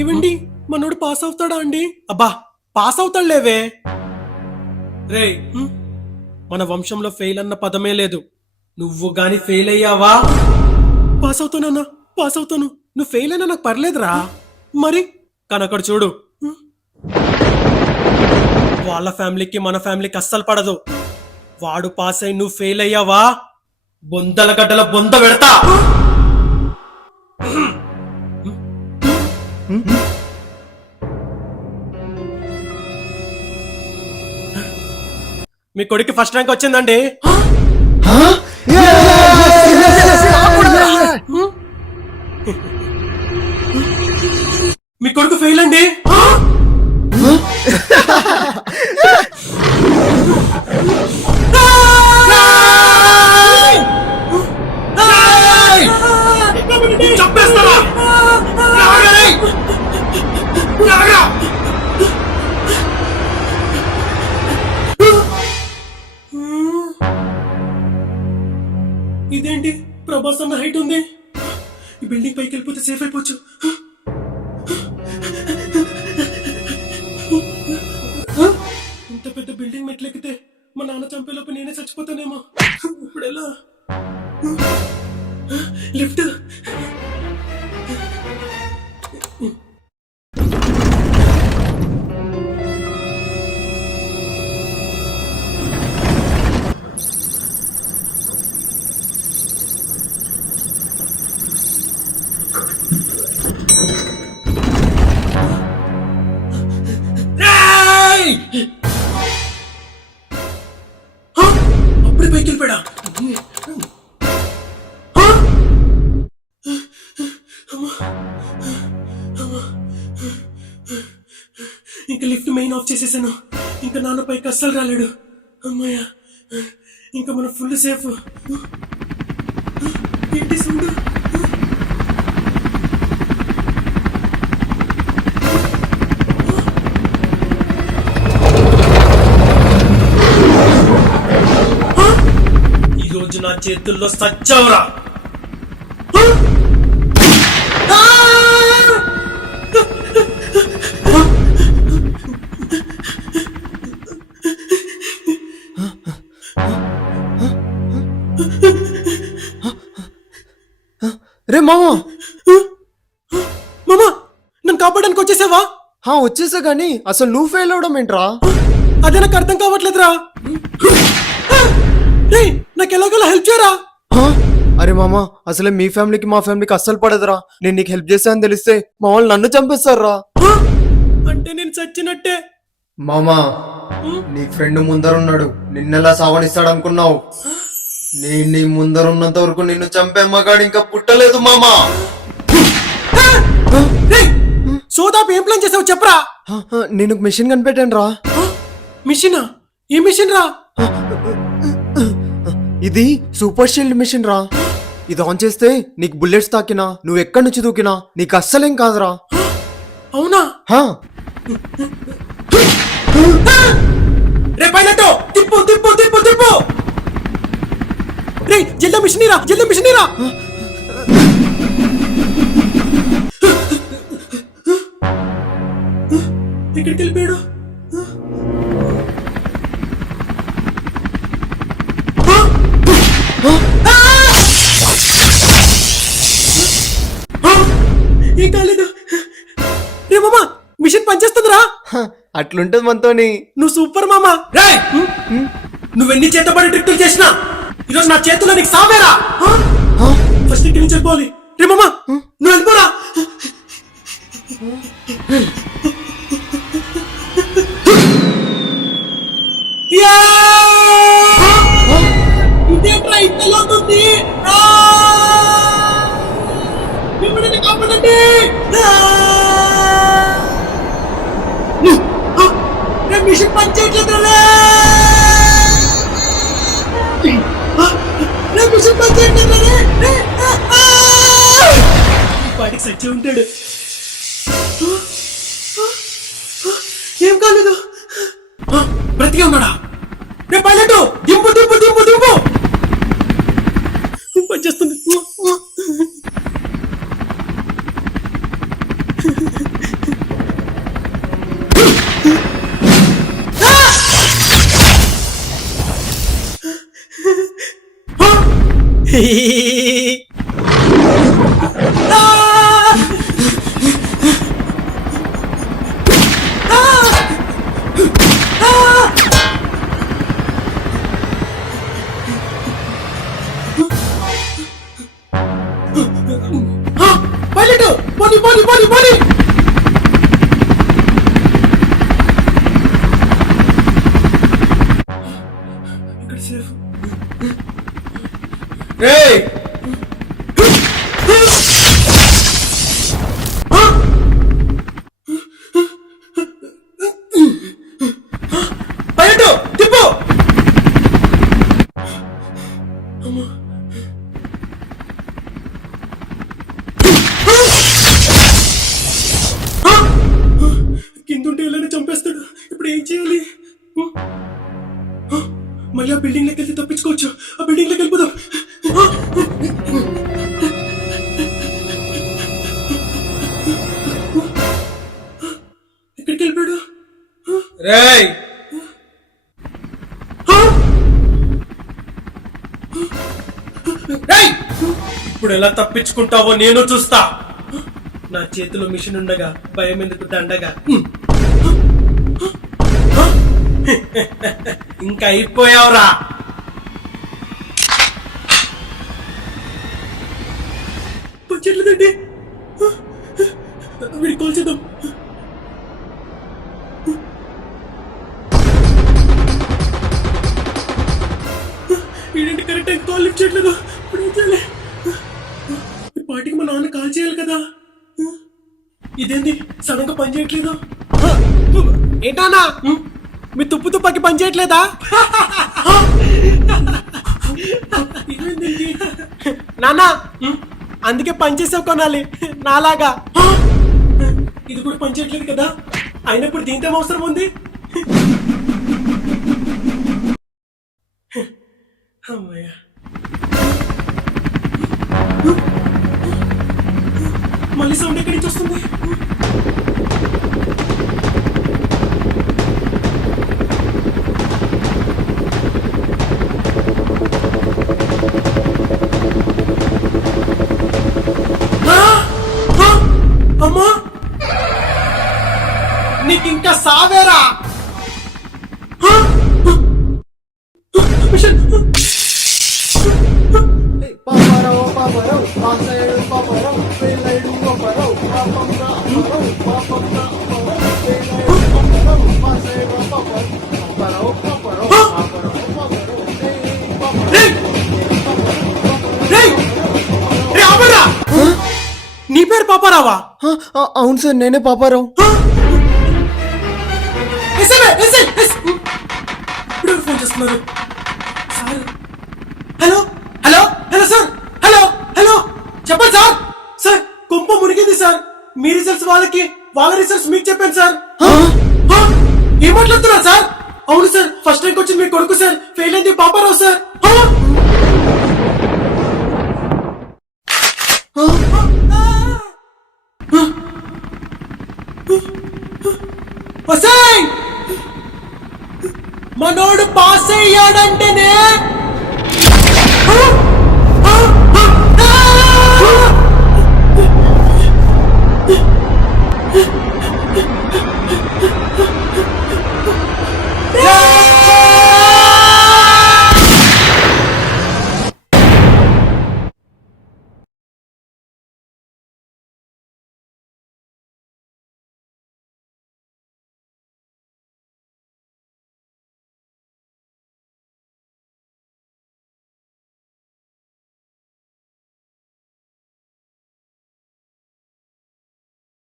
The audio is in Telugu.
ఏవండి మనోడు పాస్ అవుతాడా అండి? అబ్బా పాస్ అవుతాడులేవే. రే మన వంశంలో ఫెయిల్ అన్న పదమే లేదు. నువ్వు గాని ఫెయిల్ అయ్యావా? పాస్ అవుతానన్నా, పాస్ అవుతాను. నువ్వు ఫెయిల్ అయినా నాకు పర్లేదురా. మరి కానీ అక్కడ చూడు, వాళ్ళ ఫ్యామిలీకి మన ఫ్యామిలీకి అస్సలు పడదు. వాడు పాస్ అయి నువ్వు ఫెయిల్ అయ్యావా, బొందల గడ్డల బొంద పెడతా. మీ కొడుకు ఫస్ట్ ర్యాంక్ వచ్చిందండి. మీ కొడుకు ఫెయిల్ అండి. చంపేస్తారా? ఇదేంటి ప్రభాస్ అన్న హైట్ ఉంది. ఈ బిల్డింగ్ పైకి వెళ్ళిపోతే సేఫ్ అయిపోవచ్చు. ఇంత పెద్ద బిల్డింగ్ మెట్లెక్కితే మా నాన్న చంపేలోపు నేనే చచ్చిపోతానేమో. ఇప్పుడు ఎలా? లిఫ్ట్. అప్పుడే పైకి వెళ్ళిపోయా. ఇంకా లిఫ్ట్ మెయిన్ ఆఫ్ చేసేసాను. ఇంకా నాన్న పైకి అస్సలు రాలేడు. అమ్మాయ్యా, ఇంకా మనం ఫుల్ సేఫ్. ఏంటి సౌండ్? ఈరోజు నా చేతుల్లో సచ్చావురా. రే మామా, మామా నన్ను కాపాడడానికి వచ్చేసావా? వచ్చేసా గానీ అసలు నువ్వు ఫెయిల్ అవడం ఏంట్రా? అదే నాకు అర్థం కావట్లేదురా. నాకు ఎలాగోలా హెల్ప్ చేయరా. అరే మామా, అసలే మీ ఫ్యామిలీకి మా ఫ్యామిలీకి అస్సలు పడదురా. నేను నీకు హెల్ప్ చేశానని తెలిస్తే మా వాళ్ళు నన్ను చంపేస్తారా. అంటే నేను చచ్చినట్టే. మామా, నీ ఫ్రెండ్ ముందరున్నాడు, నిన్నెలా సావనిస్తాడు అనుకున్నావు? నేను నీ ముందరున్నంత వరకు నిన్ను చంపే మగాడు ఇంకా పుట్టలేదు మామా. సోదాపు ఏం ప్లాన్ చేసావు చెప్పరా. నేను మిషన్ కనిపెట్టాను రా. మిషనా? ఏ మిషన్ రా? ఇది సూపర్ షీల్డ్ మిషన్ రా. ఇది ఆన్ చేస్తే నీకు బుల్లెట్స్ తాకినా, నువ్వు ఎక్కడి నుంచి దూకినా నీకు అస్సలేం కాదురా. అవునా? రే పైలట్, తిప్పు తిప్పు తిప్పు తిప్పు. రే జల్ది మిషన్ రా, జల్ది మిషన్ రా. ఎక్కడికి వెళ్ళిపోయాడు? ఏం కాలేదు. రే మామా, మిషన్ పనిచేస్తుందిరా. అట్లుంటది మనతోని. నువ్వు సూపర్ మామా. రే నువ్వెన్ని చేతబడి ట్రిక్లు చేసినా ఈరోజు నా చేతుల్లో నీకు సావేరా. ఫస్ట్ ఇంటి నుంచి వెళ్ళిపోవాలి. రే మామా నువ్వు వెళ్ళిపోరా. ఇదేట్రా ఇంతలో ఉంది? కాపాడండి. మిషన్ పని చేయట్లేదు. మిషన్ పని చేయట్లేదు. వాడికి సచ్చి ఉంటాడు. ఏం కాలేదు. బ్రతికే ఉన్నాడా? రే పైలట్, దింపు దింపు దింపు దింపు. పనిచేస్తుంది. పైలట్ పోనీ పోనీ పోనీ పోనీ ఇక్కడ సేఫ్ రేయ్ పైలట్ తిప్పు కిందుంటే ఇలానే చంపేస్తాడు ఇప్పుడు ఏం చేయాలి మళ్ళీ ఆ బిల్డింగ్ లోకి వెళ్తే తప్పించుకోవచ్చు ఆ బిల్డింగ్ లోకి వెళ్ళిపోదాం ఎక్కడికి వెళ్ళిపోయాడు రేయ్ రేయ్! ఇప్పుడు ఎలా తప్పించుకుంటావో నేను చూస్తా నా చేతిలో మిషన్ ఉండగా భయం ఎందుకు దండగా ఇంకా అయిపోయావురా పచ్చట్లేదండి వీడి కాల్ చేద్దాం వీడింటి కరెక్ట్ టైం కాల్ లిఫ్ట్ చేయట్లేదు ఇప్పుడు ఏం చేయాలి ఈ పార్టీకి మా నాన్న కాల్ చేయాలి కదా ఇదేంది సడన్ గా పని చేయట్లేదు ఏంటన్నా మీ తుప్పు తుప్పకి పని చేయట్లేదా నాన్న అందుకే పని చేసావు కొనాలి నాలాగా ఇది కూడా పని చేయట్లేదు కదా అయినప్పుడు దీంతో అవసరం ఉంది అమ్మయ్యా మళ్ళీ సౌండ్ ఎక్కడి నుంచి వస్తుంది అమ్మా నీకు ఇంకా సావేరా పాపారావు పాపారావు పాసైడు పాపారావు వేలైడు పాపారావు పాపంగా పాపారావు పాపంగా పాపారావు పాసైడు పాపారావు పాపారావు పాపారావు పాపారావు నీ పేరు పాపారావా అవును సార్ నేనే పాపారావు ఇప్పుడు ఫోన్ చేస్తున్నారు sir hello hello hello sir hello hello చెప్పండి సార్ సార్ కొంప మునిగింది సార్ మీ రిజల్ట్స్ వాళ్ళకి వాళ్ళ రిజల్ట్స్ మీకు చెప్పాను సార్ ఏం మాట్లాడుతున్నారు సార్ అవును సార్ ఫస్ట్ ర్యాంక్ వచ్చింది మీ కొడుకు సార్ ఫెయిల్ అయింది పాపారావు సార్ మనోడు పాస్ అయ్యాడంటేనే